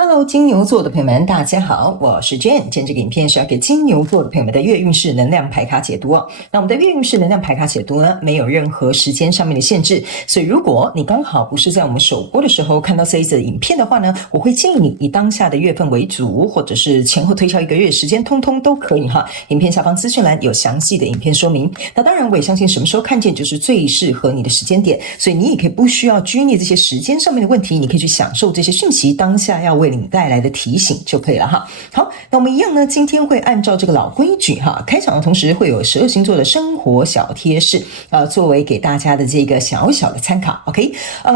Hello，金牛座的朋友们，大家好，我是 Jane。今天这个影片是要给金牛座的朋友们的月运势能量牌卡解读哦。那我们的月运势能量牌卡解读呢，没有任何时间上面的限制，所以如果你刚好不是在我们首播的时候看到这一则影片的话呢，我会建议你以当下的月份为主，或者是前后推敲1个月时间，通通都可以哈。影片下方资讯栏有详细的影片说明。那当然，我也相信什么时候看见就是最适合你的时间点，所以你也可以不需要拘泥这些时间上面的问题，你可以去享受这些讯息当下要为你带来的提醒就可以了哈。好，那我们一样呢，今天会按照这个老规矩哈，开场的同时会有12星座的生活小贴士，作为给大家的这个小小的参考。OK，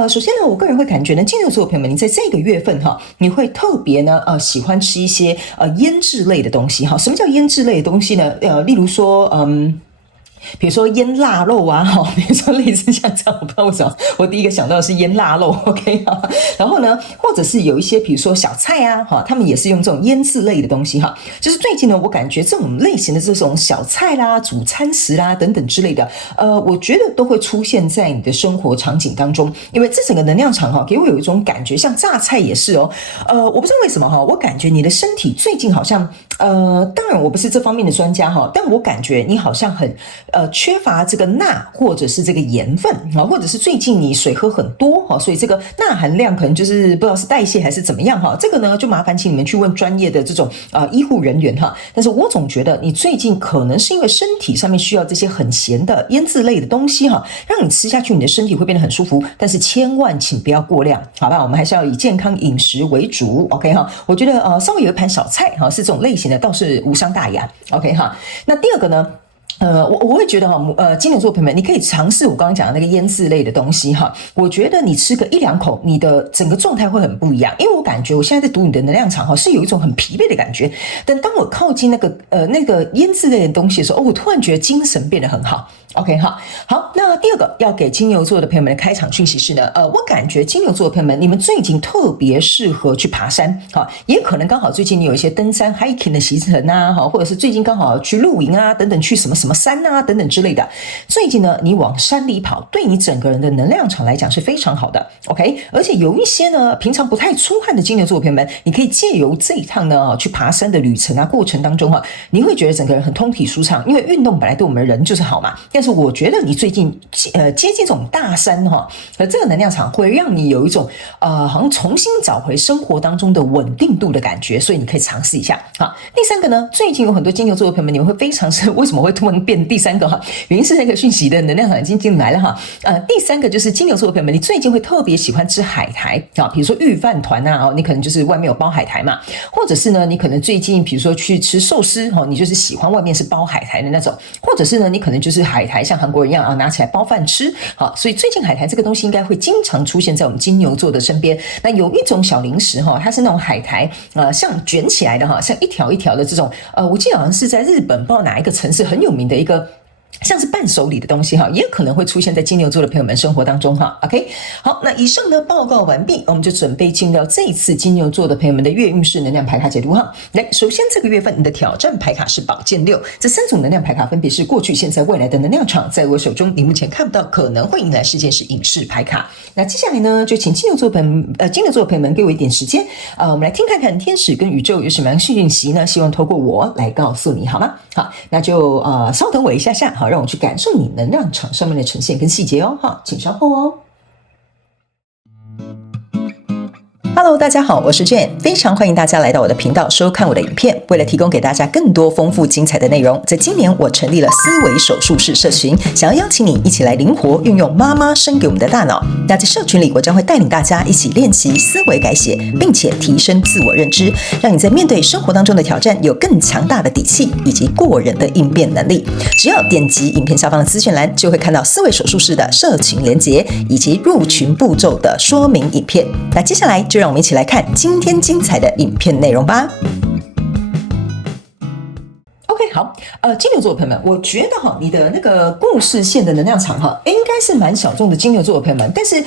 首先呢，我个人会感觉呢，金牛座的朋友们，你在这个月份哈，你会特别呢喜欢吃一些腌制类的东西哈。什么叫腌制类的东西呢？例如说比如说腌腊肉啊，比如说类似像这样，我不知道为什么我第一个想到的是腌腊肉 ，OK 哈。然后呢，或者是有一些比如说小菜啊，他们也是用这种腌制类的东西哈。就是最近呢，我感觉这种类型的这种小菜啦、主餐食啦等等之类的，我觉得都会出现在你的生活场景当中，因为这整个能量场哈，给我有一种感觉，像榨菜也是哦。我不知道为什么哈，我感觉你的身体最近好像当然我不是这方面的专家哈，但我感觉你好像很缺乏这个钠或者是这个盐分啊，或者是最近你水喝很多哈，所以这个钠含量可能就是不知道是代谢还是怎么样哈。这个呢就麻烦请你们去问专业的这种医护人员哈。但是我总觉得你最近可能是因为身体上面需要这些很咸的腌制类的东西哈，让你吃下去你的身体会变得很舒服，但是千万请不要过量，好吧？我们还是要以健康饮食为主 ，OK 哈？我觉得稍微有一盘小菜哈是这种类型的倒是无伤大雅 ，OK 哈？那第二个呢？我会觉得哈，金牛座朋友们，你可以尝试我刚刚讲的那个腌制类的东西哈。我觉得你吃个1-2口，你的整个状态会很不一样。因为我感觉我现在在读你的能量场哈，是有一种很疲惫的感觉。但当我靠近那个腌制类的东西的时候，我突然觉得精神变得很好。OK 哈，好，那第二个要给金牛座的朋友们的开场讯息是呢，我感觉金牛座的朋友们，你们最近特别适合去爬山，哈，也可能刚好最近你有一些登山 hiking 的行程啊，哈，或者是最近刚好去露营啊，等等，去什么什么山啊，等等之类的。最近呢，你往山里跑，对你整个人的能量场来讲是非常好的 ，OK， 而且有一些呢，平常不太出汗的金牛座的朋友们，你可以借由这一趟呢去爬山的旅程啊过程当中哈，你会觉得整个人很通体舒畅，因为运动本来对我们人就是好嘛。但是我觉得你最近接近这种大山哈，这个能量场会让你有一种好像重新找回生活当中的稳定度的感觉，所以你可以尝试一下。好，第三个呢，最近有很多金牛座的朋友们，你们会非常是为什么会突然变第三个哈？原因是那个讯息的能量场已经进来了哈。第三个就是金牛座的朋友们，你最近会特别喜欢吃海苔啊，比如说御饭团啊，你可能就是外面有包海苔嘛，或者是呢，你可能最近比如说去吃寿司哈，你就是喜欢外面是包海苔的那种，或者是呢，你可能就是海苔像韩国人一样啊，拿起来包饭吃。好，所以最近海苔这个东西应该会经常出现在我们金牛座的身边。那有一种小零食哈，它是那种海苔像卷起来的哈，像一条一条的这种我记得好像是在日本不知道哪一个城市很有名的一个像是伴手礼的东西哈，也可能会出现在金牛座的朋友们生活当中哈。OK， 好，那以上呢报告完毕，我们就准备进到这一次金牛座的朋友们的月运势能量牌卡解读哈。来，首先这个月份你的挑战牌卡是宝剑6，这3种能量牌卡分别是过去、现在、未来的能量场，在我手中你目前看不到可能会迎来事件是隐士牌卡。那接下来呢，就请金牛座的朋友们给我一点时间我们来听看看天使跟宇宙有什么样的讯息呢？希望透过我来告诉你好吗？好，那就稍等我一下下，好，让我去感受你能量场上面的呈现跟细节哦，好，请稍后哦。Hello， 大家好，我是 Jane， 非常欢迎大家来到我的频道收看我的影片。为了提供给大家更多丰富精彩的内容，在今年我成立了思维手术室社群，想要邀请你一起来灵活运用妈妈生给我们的大脑。那在社群里，我将会带领大家一起练习思维改写，并且提升自我认知，让你在面对生活当中的挑战有更强大的底气以及过人的应变能力。只要点击影片下方的资讯栏，就会看到思维手术室的社群连结以及入群步骤的说明影片。那接下来就让我们一起来看今天精彩的影片内容吧。OK， 好，好，金牛座的朋友们，我觉得哈，你的那个故事线的能量场哈，应该是蛮小众的金牛座的朋友们。但是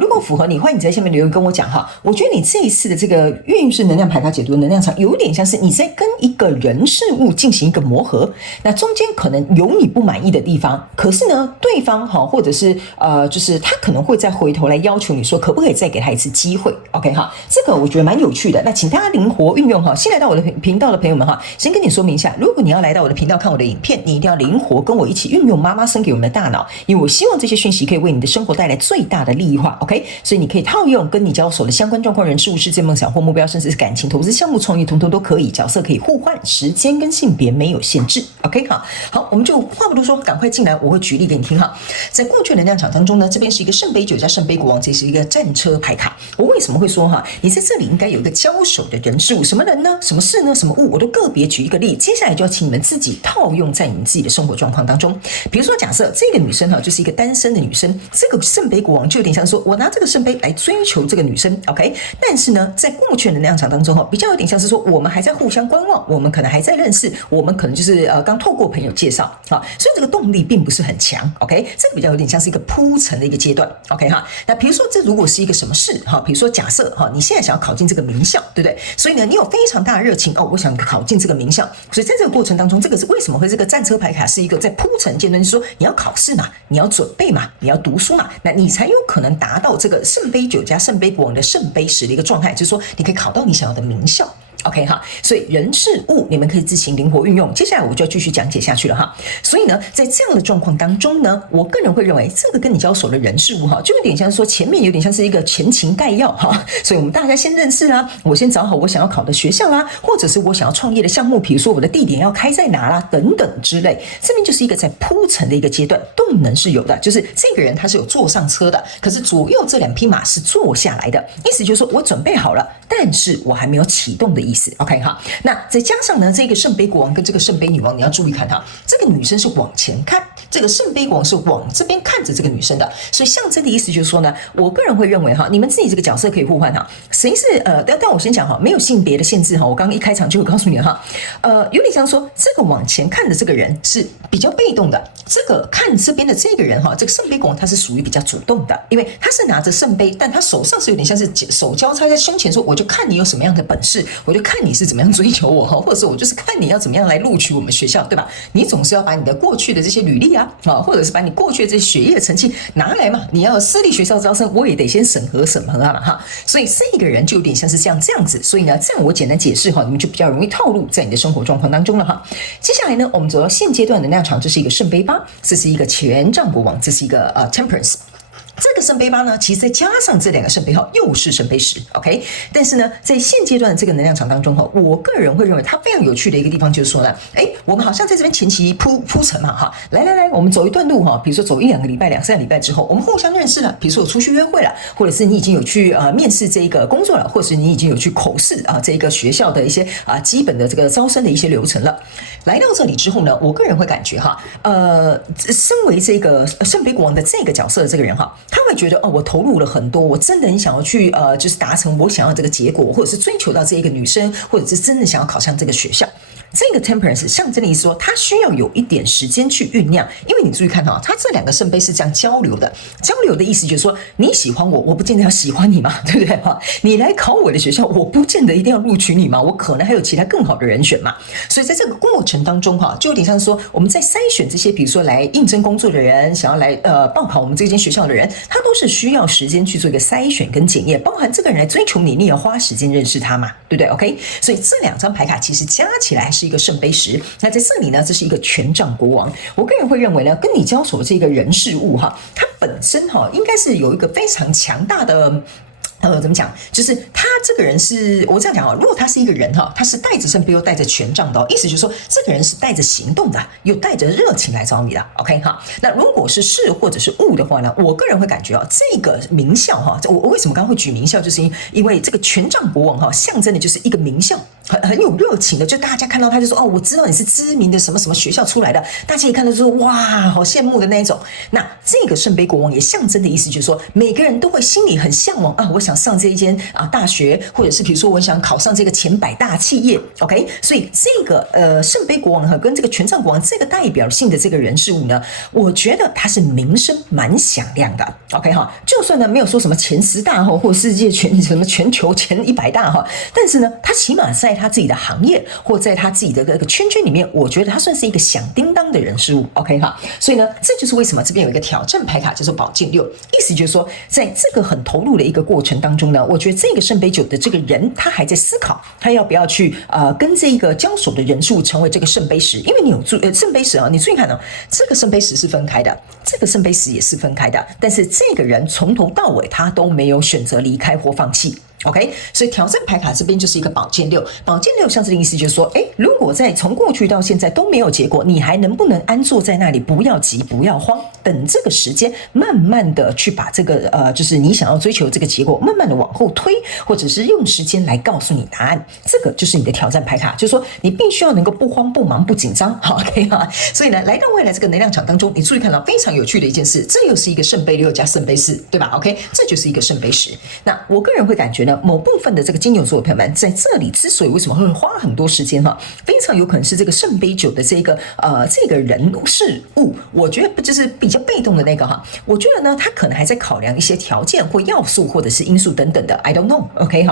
如果符合你，欢迎你在下面留言跟我讲哈。我觉得你这一次的这个月运势能量牌卡解读的能量场，有点像是你在跟一个人事物进行一个磨合，那中间可能有你不满意的地方，可是呢，对方哈，或者是就是他可能会再回头来要求你说，可不可以再给他一次机会 ？OK 哈，这个我觉得蛮有趣的。那请大家灵活运用哈。新来到我的频道的朋友们哈，先跟你说明一下，如果你要来到我的频道看我的影片，你一定要灵活跟我一起运用妈妈生给我们的大脑，因为我希望这些讯息可以为你的生活带来最大的利益化。OK， 所以你可以套用跟你交手的相关状况、人事物、世界、梦想或目标，甚至是感情、投资、项目、创业，统统都可以。角色可以互换，时间跟性别没有限制。OK， 好，我们就话不多说，赶快进来，我会举例给你听哈。在过去能量场当中呢，这边是一个圣杯九加圣杯国王，这是一个战车牌卡。我为什么会说哈，你在这里应该有一个交手的人事物，什么人呢？什么事呢？什么物？我都个别举一个例。接下来就要请你们自己套用在你们自己的生活状况当中。比如说，假设这个女生哈，就是一个单身的女生，这个圣杯国王就有点像说，我拿这个圣杯来追求这个女生 ，OK？ 但是呢，在过去的能量场当中哈，比较有点像是说，我们还在互相观望，我们可能还在认识，我们可能就是刚透过朋友介绍啊，所以这个动力并不是很强 ，OK？ 这个比较有点像是一个铺陈的一个阶段 ，OK 哈？那比如说，这如果是一个什么事哈，比如说假设哈，你现在想要考进这个名校，对不对？所以呢，你有非常大的热情哦，我想考进这个名校，所以在这个过程当中，这个是为什么会这个战车牌卡是一个在铺陈阶段，就是说你要考试嘛，你要准备嘛，你要读书嘛，那你才有可能达到这个圣杯九加圣杯国王的圣杯十的一个状态，就是说你可以考到你想要的名校。OK 哈，所以人事物你们可以自行灵活运用。接下来我就要继续讲解下去了哈。所以呢，在这样的状况当中呢，我个人会认为这个跟你交手的人事物哈，就有点像说前面有点像是一个前情概要哈。所以我们大家先认识啦，我先找好我想要考的学校啦，或者是我想要创业的项目，比如说我的地点要开在哪啦，等等之类。这边就是一个在铺陈的一个阶段，动能是有的，就是这个人他是有坐上车的，可是左右这两匹马是坐下来的，意思就是说我准备好了，但是我还没有启动的意思。OK 哈，那再加上呢，这个圣杯国王跟这个圣杯女王，你要注意看哈，这个女生是往前看，这个圣杯国王是往这边看着这个女生的，所以象征的意思就是说呢，我个人会认为哈，你们自己这个角色可以互换哈，谁是但我先讲哈，没有性别的限制哈，我刚刚一开场就会告诉你哈，有点像说这个往前看的这个人是比较被动的，这个看这边的这个人哈，这个圣杯国王他是属于比较主动的，因为他是拿着圣杯，但他手上是有点像是手交叉在胸前说，我就看你有什么样的本事，我就看你是怎么样追求我哈，或者是我就是看你要怎么样来录取我们学校，对吧？你总是要把你的过去的这些履历啊，或者是把你过去的这些学业成绩拿来嘛，你要私立学校招生，我也得先审核啊嘛哈，所以这个人就有点像是这样子，所以呢，这样我简单解释哈，你们就比较容易套路在你的生活状况当中了哈。接下来呢，我们走到现阶段的能量场，这是一个圣杯八，这是一个权杖国王，这是一个temperance。这个圣杯八呢，其实再加上这两个圣杯号，又是圣杯十 ，OK。但是呢，在现阶段的这个能量场当中哈，我个人会认为它非常有趣的一个地方就是说呢，我们好像在这边前期铺陈嘛哈，来，我们走一段路哈，比如说走1-2个礼拜、2-3个礼拜之后，我们互相认识了，比如说我出去约会了，或者是你已经有去面试这一个工作了，或者是你已经有去口试这一个学校的一些基本的这个招生的一些流程了。来到这里之后呢，我个人会感觉哈，身为这个圣杯国王的这个角色的这个人哈。他会觉得我投入了很多，我真的很想要去就是达成我想要这个结果，或者是追求到这一个女生，或者是真的想要考上这个学校。这个 temperance 象征的意思说，它需要有一点时间去酝酿，因为你注意看哈，它这两个圣杯是这样交流的，交流的意思就是说，你喜欢我，我不见得要喜欢你嘛，对不对哈？你来考我的学校，我不见得一定要录取你嘛，我可能还有其他更好的人选嘛。所以在这个过程当中哈，就有点像说，我们在筛选这些，比如说来应征工作的人，想要来报考我们这间学校的人，他都是需要时间去做一个筛选跟检验，包含这个人来追求你，你也要花时间认识他嘛，对不对 ？OK， 所以这两张牌卡其实加起来是一个圣杯十，那在这里呢，这是一个权杖国王。我个人会认为呢，跟你交手的这个人事物哈，它本身哈应该是有一个非常强大的。怎么讲？就是他这个人是我这样讲如果他是一个人他是带着圣杯又带着权杖的意思就是说，这个人是带着行动的，又带着热情来找你的。OK 哈，那如果是事或者是物的话呢，我个人会感觉这个名校我为什么刚刚会举名校，就是因为这个权杖国王象征的就是一个名校。很有热情的，就大家看到他就说哦，我知道你是知名的什么什么学校出来的，大家一看到就说哇，好羡慕的那一种。那这个圣杯国王也象征的意思就是说，每个人都会心里很向往啊，我想上这一间大学，或者是比如说我想考上这个前100大企业 ，OK？ 所以这个圣杯国王跟这个权杖国王这个代表性的这个人事物呢，我觉得他是名声蛮响亮的 ，OK 哈？就算呢没有说什么前10大或世界全球前100大哈，但是呢，他起码在他自己的行业或在他自己的这个圈里面，我觉得他算是一个响叮当的人事物 ，OK 哈？所以呢，这就是为什么这边有一个挑战牌卡叫做宝剑6，意思就是说，在这个很投入的一个过程当中呢，我觉得这个圣杯9的这个人他还在思考，他要不要去跟这一个交手的人数成为这个圣杯10，因为你有圣杯10你注意看这个圣杯10是分开的，这个圣杯10也是分开的，但是这个人从头到尾他都没有选择离开或放弃。OK， 所以挑战牌卡这边就是一个宝剑6，宝剑6象征的意思就是说，如果在从过去到现在都没有结果，你还能不能安坐在那里，不要急，不要慌，等这个时间，慢慢的去把这个就是你想要追求这个结果，慢慢的往后推，或者是用时间来告诉你答案，这个就是你的挑战牌卡，就是说你必须要能够不慌不忙不紧张 ，OK 哈。所以呢，来到未来这个能量场当中，你注意看到非常有趣的一件事，这又是一个圣杯6加圣杯4，对吧 ？OK， 这就是一个圣杯10。那我个人会感觉呢，某部分的这个金牛座的朋友们在这里之所以为什么会花很多时间非常有可能是这个圣杯9的这个人事物，我觉得就是比较被动的那个我觉得呢，他可能还在考量一些条件或要素或者是因素等等的 ，I don't know，OK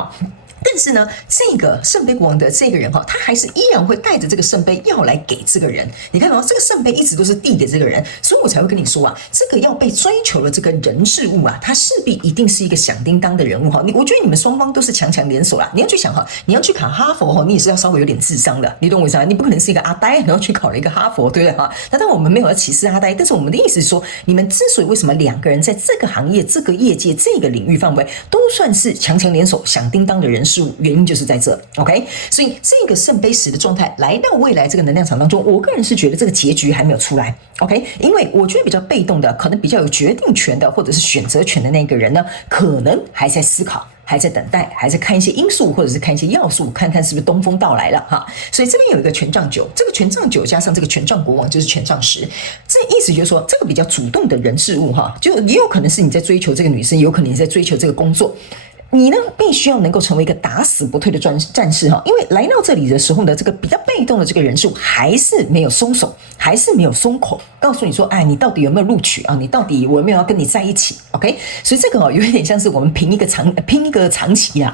但是呢，这个圣杯国王的这个人他还是依然会带着这个圣杯要来给这个人。你看这个圣杯一直都是递给这个人，所以我才会跟你说这个要被追求的这个人事物他势必一定是一个响叮当的人物我觉得你们双方都是强强联手啦。你要去想你要去考哈佛你也是要稍微有点智商的，你懂我意思你不可能是一个阿呆然后去考了一个哈佛，对不对那当然我们没有要歧视阿呆，但是我们的意思是说，你们之所以为什么两个人在这个行业、这个业界、这个领域范围都算是强强联手、响叮当的人事物，原因就是在这 ，OK？ 所以这个圣杯10的状态来到未来这个能量场当中，我个人是觉得这个结局还没有出来 ，OK？ 因为我觉得比较被动的，可能比较有决定权的，或者是选择权的那个人呢，可能还在思考。还在等待，还在看一些因素，或者是看一些要素，看看是不是东风到来了所以这边有一个权杖9，这个权杖9加上这个权杖国王就是权杖10，这意思就是说，这个比较主动的人事物就也有可能是你在追求这个女生，也有可能你在追求这个工作。你呢，必须要能够成为一个打死不退的战士因为来到这里的时候呢，这个比较被动的这个人数还是没有松手，还是没有松口，告诉你说，你到底有没有录取你到底我有没有要跟你在一起 ？OK， 所以这个有点像是我们拼一个长期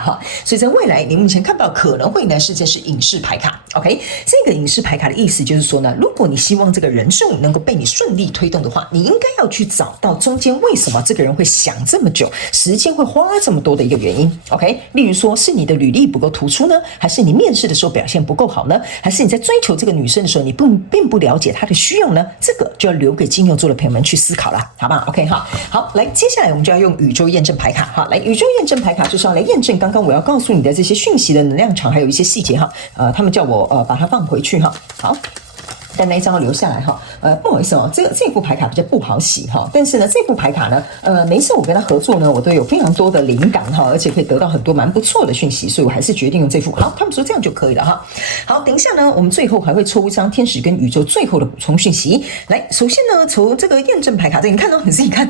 所以在未来你目前看到可能会迎来事件是隐士牌卡 ，OK， 这个隐士牌卡的意思就是说呢，如果你希望这个人数能够被你顺利推动的话，你应该要去找到中间为什么这个人会想这么久，时间会花这么多的一个原因。OK， 例如说是你的履历不够突出呢，还是你面试的时候表现不够好呢，还是你在追求这个女生的时候你并不了解她的需要呢？这个就要留给金牛座的朋友们去思考了，好不好 ？OK 好，来，接下来我们就要用宇宙验证牌卡来，宇宙验证牌卡就是要来验证刚刚我要告诉你的这些讯息的能量场，还有一些细节他们叫我把它放回去好。但那一张要留下来不好意思这副牌卡比较不好洗但是呢，这副牌卡呢，每一次我跟他合作呢，我都有非常多的灵感而且可以得到很多蛮不错的讯息，所以我还是决定用这副。好，他们说这样就可以了好，等一下呢，我们最后还会抽一张天使跟宇宙最后的补充讯息。来，首先呢，从这个验证牌卡，你看你自己看。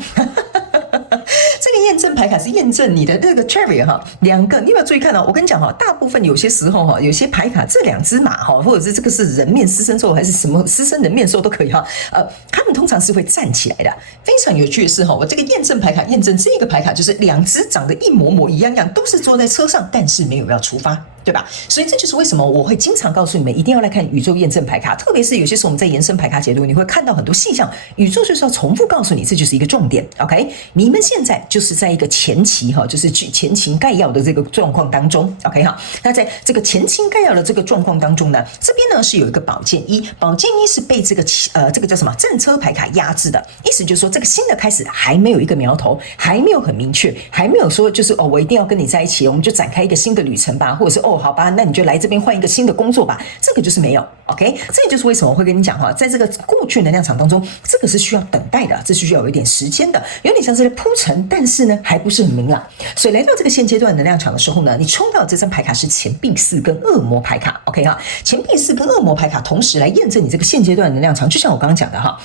这个验证牌卡是验证你的这个 chariot 两个，你有没有注意看我跟你讲大部分有些时候有些牌卡这两只马或者是这个是人面狮身兽还是什么狮身人面兽都可以他们通常是会站起来的。非常有趣的是我这个验证牌卡验证这个牌卡就是两只长得一模一样，都是坐在车上，但是没有要出发。对吧？所以这就是为什么我会经常告诉你们一定要来看宇宙验证牌卡，特别是有些时候我们在延伸牌卡解读，你会看到很多细项，宇宙就是要重复告诉你，这就是一个重点。OK， 你们现在就是在一个前期就是前情概要的这个状况当中。OK 那在这个前情概要的这个状况当中呢，这边呢是有一个宝剑一，宝剑一是被这个叫什么战车牌卡压制的，意思就是说这个新的开始还没有一个苗头，还没有很明确，还没有说就是我一定要跟你在一起，我们就展开一个新的旅程吧，或者是好吧，那你就来这边换一个新的工作吧，这个就是没有 OK， 这个就是为什么我会跟你讲在这个过去能量场当中，这个是需要等待的，这是需要有一点时间的，有点像是在铺陈，但是是呢还不是很明朗。所以来到这个现阶段能量场的时候呢，你抽到这张牌卡是钱币4跟恶魔牌卡 ，OK 哈，钱币4跟恶魔牌卡同时来验证你这个现阶段能量场，就像我刚刚讲的哈，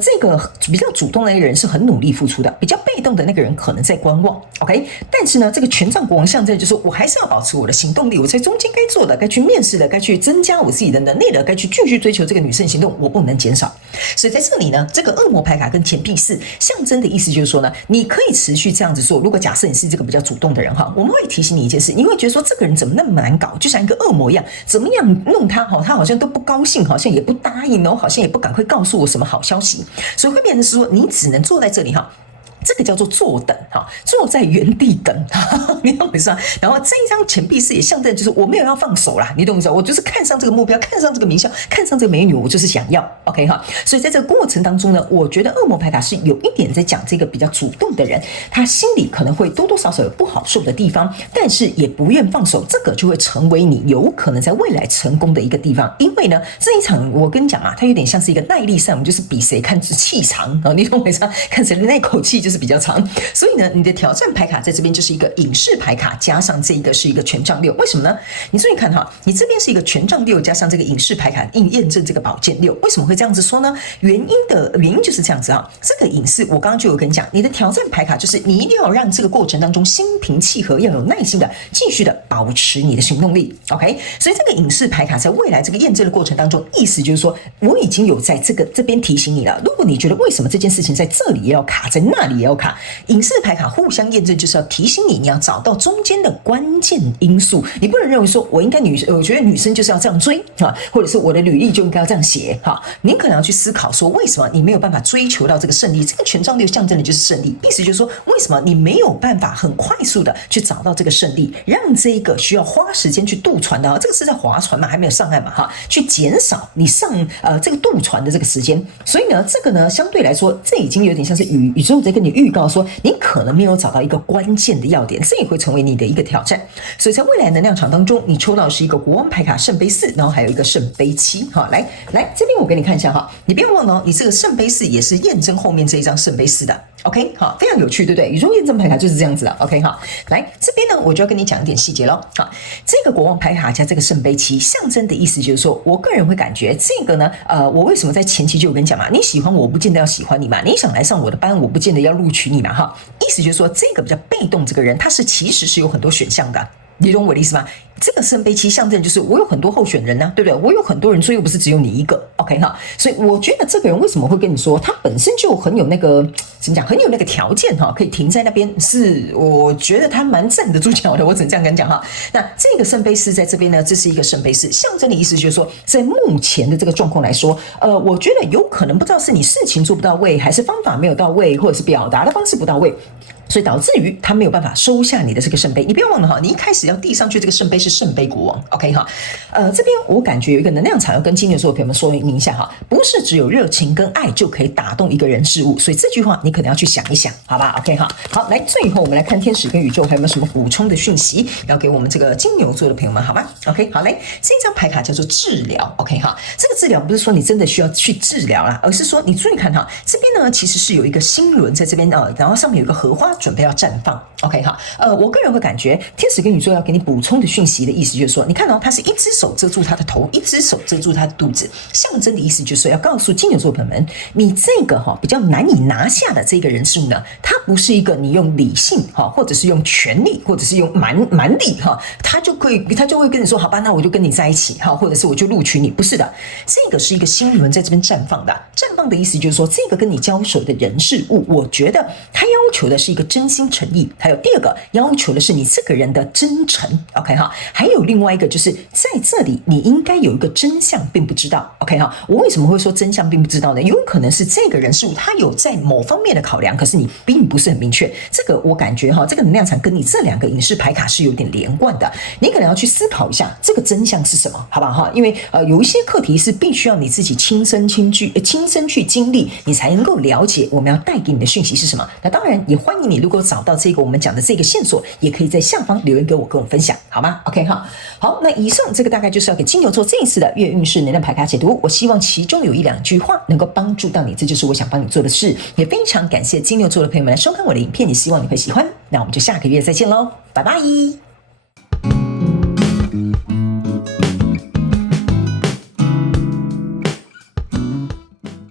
这个比较主动的那个人是很努力付出的，比较被动的那个人可能在观望 ，OK， 但是呢，这个权杖国王象征就是说我还是要保持我的行动力，我在中间该做的、该去面试的、该去增加我自己的能力的、该去继续追求这个女生行动，我不能减少。所以在这里呢，这个恶魔牌卡跟钱币4象征的意思就是说呢，你可以持续这样子做。如果假设你是这个比较主动的人哈，我们会提醒你一件事，你会觉得说这个人怎么那么难搞，就像一个恶魔一样，怎么样弄他哈，他好像都不高兴，好像也不答应哦，好像也不赶快告诉我什么好消息，所以会变成是说你只能坐在这里哈。这个叫做坐等哈，坐在原地等，你懂我意思吗？然后这一张钱币4也象征就是我没有要放手啦，你懂我意思吗？我就是看上这个目标，看上这个名校，看上这个美女，我就是想要 ，OK 哈。所以在这个过程当中呢，我觉得恶魔牌卡是有一点在讲这个比较主动的人，他心里可能会多多少少有不好受的地方，但是也不愿放手，这个就会成为你有可能在未来成功的一个地方。因为呢，这一场我跟你讲啊，它有点像是一个耐力赛，我们就是比谁看气长啊，你懂我意思吗？看谁的那口气就是比较长。所以呢，你的挑战牌卡在这边就是一个隐士牌卡，加上这个是一个权杖6。为什么呢？你注意看哈，你这边是一个权杖6加上这个隐士牌卡，验证这个宝剑6。为什么会这样子说呢？原因就是这样子啊。这个隐士我刚刚就有跟你讲，你的挑战牌卡就是你一定要让这个过程当中心平气和，要有耐心的继续的保持你的行动力。OK， 所以这个隐士牌卡在未来这个验证的过程当中，意思就是说我已经有在这边提醒你了。如果你觉得为什么这件事情在这里也要卡，在那里也要卡，隐士牌卡互相验证，就是要提醒你，你要找到中间的关键因素。你不能认为说我应该我觉得女生就是要这样追啊，或者是我的履历就应该要这样写哈。你可能要去思考说，为什么你没有办法追求到这个胜利？这个权杖6象征的就是胜利，意思就是说，为什么你没有办法很快速的去找到这个胜利，让这个需要花时间去渡船的，这个是在划船嘛，还没有上岸嘛哈，去减少你这个渡船的这个时间。所以呢，这个呢相对来说，这已经有点像是宇宙在跟你预告说，你可能没有找到一个关键的要点，这也会成为你的一个挑战。所以在未来能量场当中，你抽到的是一个国王牌卡圣杯4，然后还有一个圣杯7。好，来这边我给你看一下哈，你不要忘了哦，你这个圣杯4也是验证后面这一张圣杯4的。OK， 好，非常有趣，对不对？宇宙验证牌卡就是这样子的。OK， 好，来这边呢，我就要跟你讲一点细节咯。好，这个国王牌卡加这个圣杯7，象征的意思就是说，我个人会感觉这个呢，我为什么在前期就有跟你讲嘛，你喜欢我不见得要喜欢你嘛，你想来上我的班，我不见得要录取你嘛，哈，意思就是说，这个比较被动这个人，他其实是有很多选项的。你懂我的意思吗？这个圣杯7象征就是我有很多候选人啊，对不对？我有很多人追，又不是只有你一个 ，OK 哈。所以我觉得这个人为什么会跟你说，他本身就很有那个怎么讲，很有那个条件哈，可以停在那边，是我觉得他蛮站得住脚的，我只能这样跟你讲哈。那这个圣杯4在这边呢，这是一个圣杯4，象征的意思就是说，在目前的这个状况来说，我觉得有可能不知道是你事情做不到位，还是方法没有到位，或者是表达的方式不到位。所以导致于他没有办法收下你的这个圣杯。你不要忘了哈，你一开始要递上去这个圣杯是圣杯国王 ，OK 哈。这边我感觉有一个能量场要跟金牛座的朋友们说明一下哈，不是只有热情跟爱就可以打动一个人事物，所以这句话你可能要去想一想，好吧 ？OK 哈。好，来最后我们来看天使跟宇宙还有没有什么补充的讯息要给我们这个金牛座的朋友们，好吗 ？OK， 好，来这张牌卡叫做治疗 ，OK 哈。这个治疗不是说你真的需要去治疗啦，而是说你注意看哈，这边呢其实是有一个星轮在这边然后上面有一个荷花准备要绽放 ，OK 哈。我个人会感觉天使跟宇宙要给你补充的讯息的意思就是说，你看哦，他是一只手遮住他的头，一只手遮住他的肚子，象征的意思就是要告诉金牛座朋友们，你这个比较难以拿下的这个人数呢，他不是一个你用理性或者是用权力，或者是用蛮力他就会跟你说，好吧，那我就跟你在一起或者是我就录取你，不是的，这个是一个星轮在这边绽放的，绽放的意思就是说，这个跟你交手的人事物，我觉得他要求的是一个真心诚意，还有第二个要求的是你这个人的真诚 ，OK 哈，还有另外一个就是在这里你应该有一个真相并不知道 ，OK 哈，我为什么会说真相并不知道呢？有可能是这个人事物他有在某方面的考量，可是你并不是很明确，这个我感觉这个能量场跟你这两个隐士牌卡是有点连贯的，你可能要去思考一下这个真相是什么，好不好？因为有一些课题是必须要你自己亲身去经历，你才能够了解我们要带给你的讯息是什么。那当然也欢迎你，如果找到这个我们讲的这个线索，也可以在下方留言给我，跟我分享，好吗 ？OK 哈，好。好，那以上这个大概就是要给金牛座这一次的月运势能量牌卡解读。我希望其中有1-2句话能够帮助到你，这就是我想帮你做的事。也非常感谢金牛座的朋友们来收看我的影片，也希望你会喜欢。那我们就下个月再见喽，拜拜。